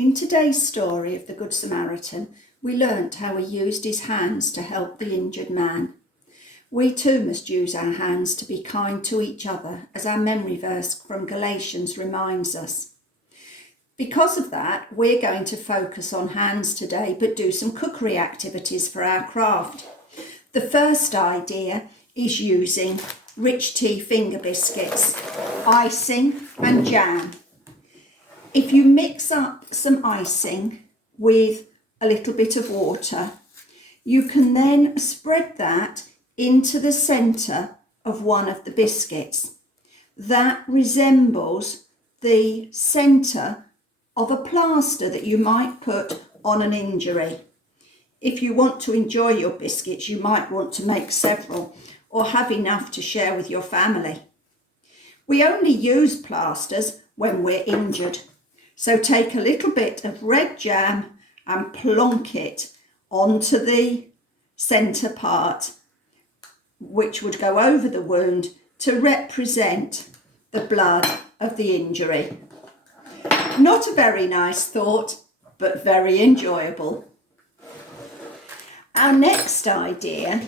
In today's story of the Good Samaritan, we learnt how he used his hands to help the injured man. We too must use our hands to be kind to each other, as our memory verse from Galatians reminds us. Because of that, we're going to focus on hands today, but do some cookery activities for our craft. The first idea is using rich tea finger biscuits, icing and jam. If you mix up some icing with a little bit of water, you can then spread that into the centre of one of the biscuits. That resembles the centre of a plaster that you might put on an injury. If you want to enjoy your biscuits, you might want to make several or have enough to share with your family. We only use plasters when we're injured. So take a little bit of red jam and plonk it onto the centre part, which would go over the wound to represent the blood of the injury. Not a very nice thought, but very enjoyable. Our next idea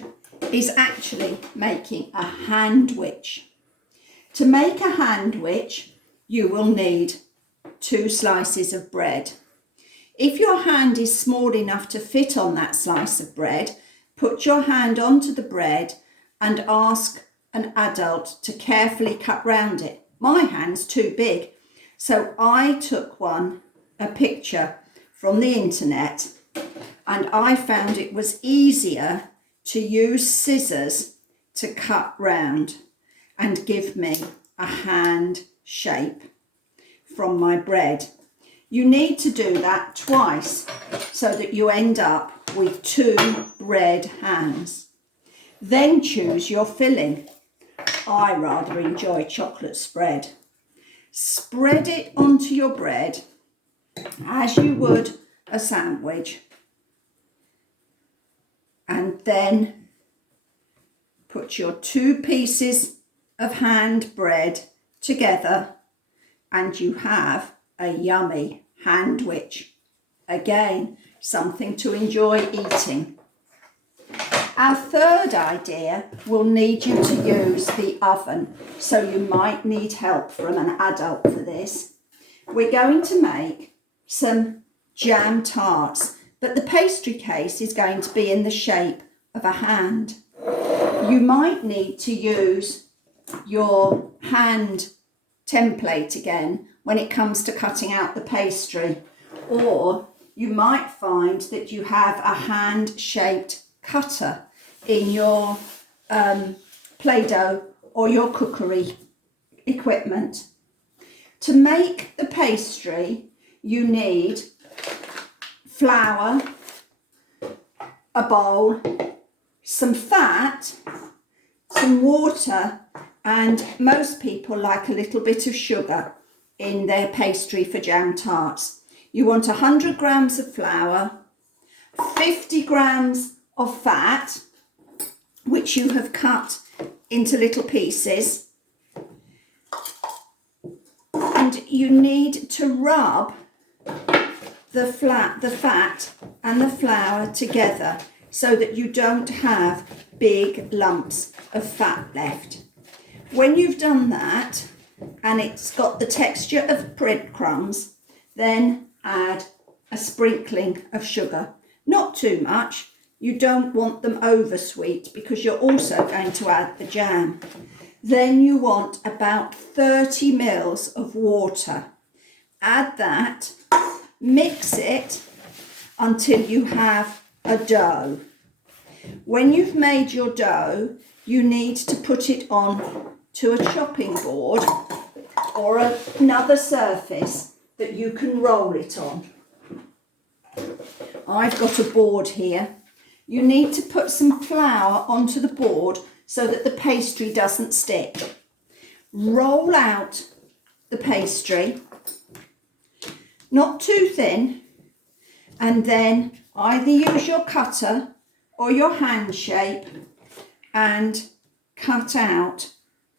is actually making a handwich. To make a handwich, you will need 2 slices of bread. If your hand is small enough to fit on that slice of bread, put your hand onto the bread and ask an adult to carefully cut round it. My hand's too big, so I took a picture from the internet, and I found it was easier to use scissors to cut round and give me a hand shape from my bread. You need to do that twice so that you end up with 2 bread hands. Then choose your filling. I rather enjoy chocolate spread. Spread it onto your bread as you would a sandwich, and then put your 2 pieces of hand bread together and you have a yummy handwich. Again, something to enjoy eating. Our third idea will need you to use the oven, so you might need help from an adult for this. We're going to make some jam tarts, but the pastry case is going to be in the shape of a hand. You might need to use your hand template again when it comes to cutting out the pastry, or you might find that you have a hand-shaped cutter in your Play-Doh or your cookery equipment. To make the pastry, you need flour, a bowl, some fat, some water, and most people like a little bit of sugar in their pastry for jam tarts. You want 100 grams of flour, 50 grams of fat, which you have cut into little pieces, and you need to rub the fat and the flour together so that you don't have big lumps of fat left. When you've done that and it's got the texture of breadcrumbs, then add a sprinkling of sugar. Not too much. You don't want them over sweet because you're also going to add the jam. Then you want about 30 mils of water. Add that, mix it until you have a dough. When you've made your dough, you need to put it on to a chopping board or another surface that you can roll it on. I've got a board here. You need to put some flour onto the board so that the pastry doesn't stick. Roll out the pastry, not too thin, and then either use your cutter or your hand shape and cut out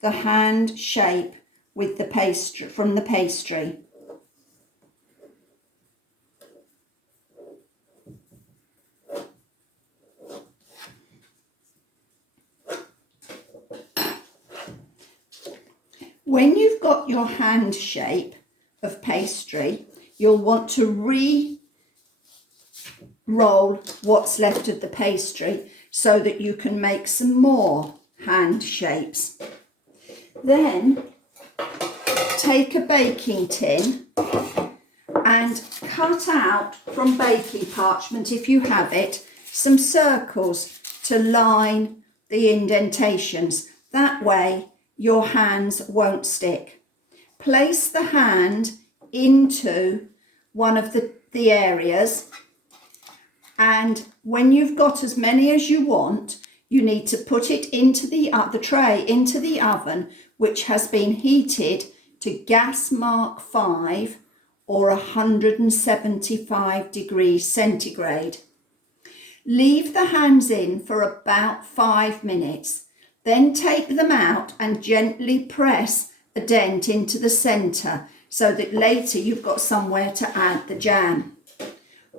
the hand shape with the pastry from the pastry. When you've got your hand shape of pastry, you'll want to re-roll what's left of the pastry so that you can make some more hand shapes. Then take a baking tin and cut out from baking parchment, if you have it, some circles to line the indentations. That way your hands won't stick. Place the hand into one of the areas, and when you've got as many as you want, you need to put it into the tray into the oven, which has been heated to gas mark 5 or 175 degrees centigrade. Leave the hands in for about 5 minutes. Then take them out and gently press a dent into the centre so that later you've got somewhere to add the jam.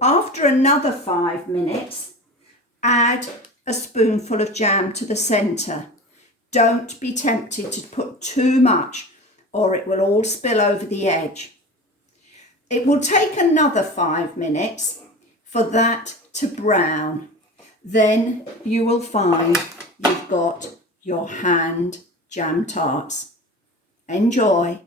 After another 5 minutes, add a spoonful of jam to the centre. Don't be tempted to put too much or it will all spill over the edge. It will take another 5 minutes for that to brown. Then you will find you've got your hand jam tarts. Enjoy.